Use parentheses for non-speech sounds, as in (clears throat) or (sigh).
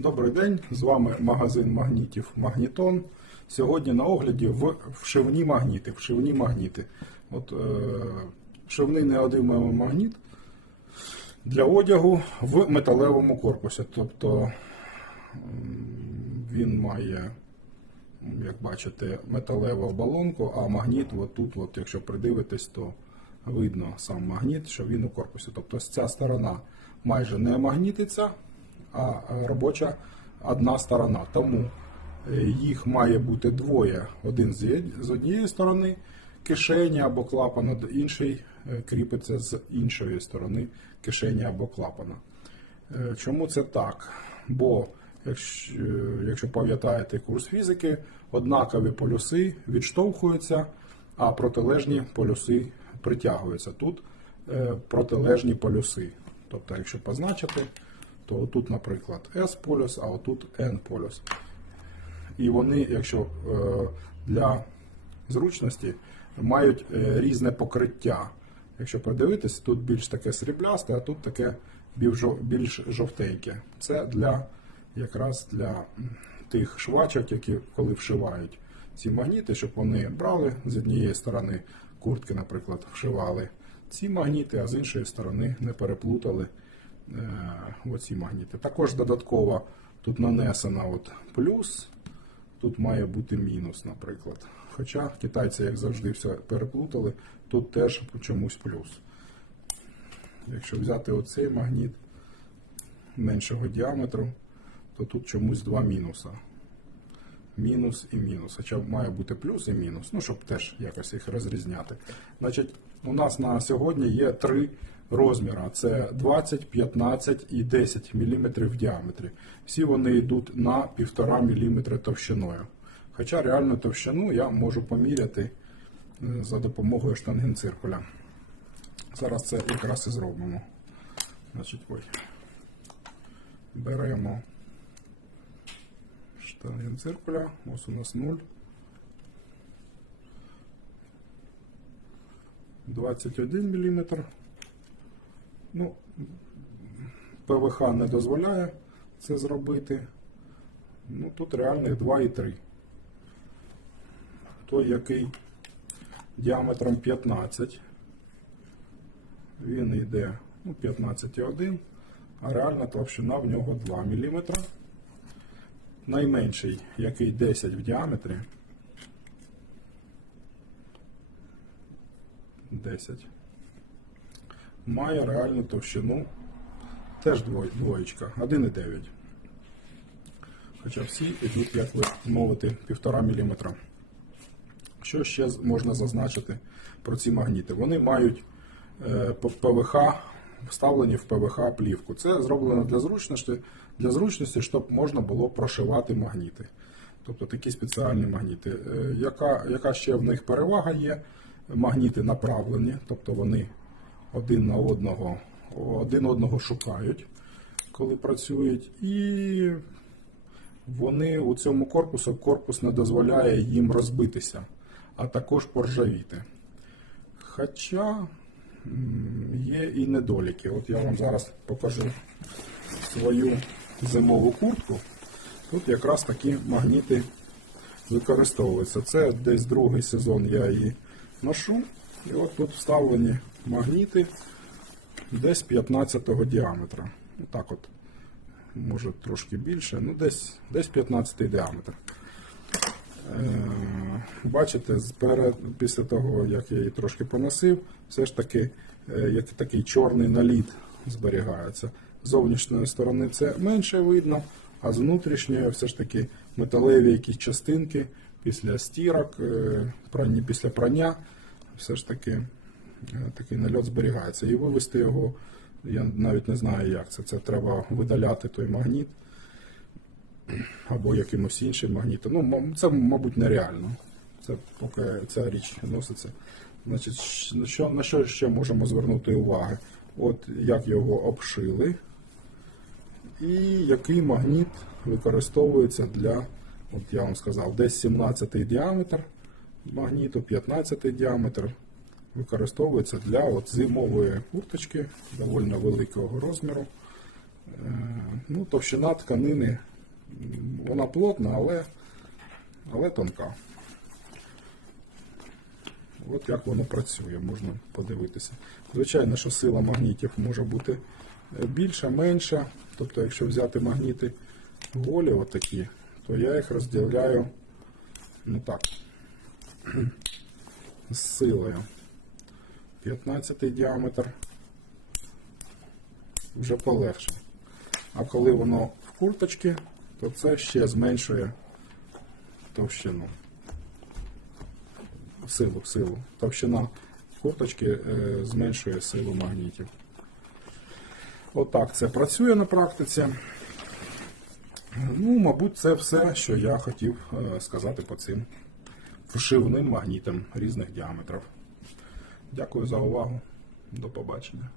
Добрий день, з вами магазин магнітів Магнітон. Сьогодні на огляді в вшивні магніти. Вшивні магніти. От, е, вшивний неодимий магніт для одягу в металевому корпусі. Тобто він має, як бачите, металеву оболонку, а магніт, от тут, от, якщо придивитись, то видно сам магніт, що він у корпусі. Тобто ця сторона майже не магнітиться, а робоча одна сторона. Тому е, їх має бути двоє. Один з однієї сторони кишені або клапана, інший е, кріпиться з іншої сторони кишені або клапана. Е, Чому це так? Бо, якщо, якщо пам'ятаєте курс фізики, однакові полюси відштовхуються, а протилежні полюси притягуються. Тут протилежні полюси. Тобто, якщо позначити, то тут, наприклад, S полюс, а отут N полюс. І вони, якщо е, для зручності, мають е, різне покриття. Якщо подивитись, тут більш таке сріблясте, а тут таке більш жовтеньке. Це для якраз для тих швачок, які коли вшивають ці магніти, щоб вони брали з однієї сторони куртки, наприклад, вшивали ці магніти, а з іншої сторони не переплутали оці магніти. Також додатково тут нанесено от плюс, тут має бути мінус, наприклад. Хоча китайці, як завжди, все переплутали, тут теж чомусь плюс. Якщо взяти оцей магніт меншого діаметру, то тут чомусь два мінуса. Мінус і мінус. Хоча має бути плюс і мінус, ну щоб теж якось їх розрізняти. Значить, у нас на сьогодні є три розміри: це 20, 15 і 10 мм в діаметрі. Всі вони йдуть на 1,5 мм товщиною. Хоча реальну товщину я можу поміряти е, за допомогою штангенциркуля. Зараз це якраз і зробимо. Значить, ой. Беремо штангенциркуля. Ось у нас 0. 21 мм. Ну, ПВХ не дозволяє це зробити. Ну, тут реальних 2,3. Той, який діаметром 15, він йде ну, 15,1, а реальна товщина в нього 2 мм. Найменший, який 10 в діаметрі. 10. Має реальну товщину теж двоєчка, 1,9. Хоча всі йдуть, як ви мовити, 1,5 мм. Що ще можна зазначити про ці магніти? Вони мають е, ПВХ, вставлені в ПВХ плівку. Це зроблено для зручності, для зручності, щоб можна було прошивати магніти. Тобто такі спеціальні магніти. Е, Яка, яка ще в них перевага є? Магніти направлені, тобто вони один на одного, один одного шукають, коли працюють. І вони у цьому корпусу корпус не дозволяє їм розбитися, а також поржавіти. Хоча є і недоліки. От я вам зараз покажу свою зимову куртку. Тут якраз такі магніти використовуються. Це десь другий сезон я її ношу. І от тут вставлені магніти десь 15-го діаметра. Отак от може трошки більше, ну десь, десь 15 діаметр. Е, Бачите, після того, як я її трошки поносив, все ж таки е, як такий чорний наліт зберігається. З зовнішньої сторони це менше видно, а з внутрішньої все ж таки металеві якісь частинки після стірок, е, після прання, все ж таки е, такий нальот зберігається. І вивести його, я навіть не знаю, як це. Це треба видаляти той магніт або якимось іншим магнітом. Ну, це, мабуть, нереально. Це поки ця річ носиться. Значить, на що, на що ще можемо звернути увагу? От як його обшили, і який магніт використовується для, от я вам сказав, десь 17 діаметр магніту, 15 діаметр використовується для от зимової курточки доволі великого розміру. ну, товщина тканини, вона плотна, але, але тонка. От як воно працює, можна подивитися. Звичайно, що сила магнітів може бути е, більша, менша. Тобто, якщо взяти магніти голі отакі, то я їх розділяю ну так, (clears throat) з силою. 15 діаметр вже полегше. А коли воно в курточці, то це ще зменшує товщину. Силу, силу. Товщина курточки е, зменшує силу магнітів. Отак це працює на практиці. Ну, мабуть, це все, що я хотів е, сказати по цим вшивним магнітам різних діаметрів. Дякую за увагу. До побачення.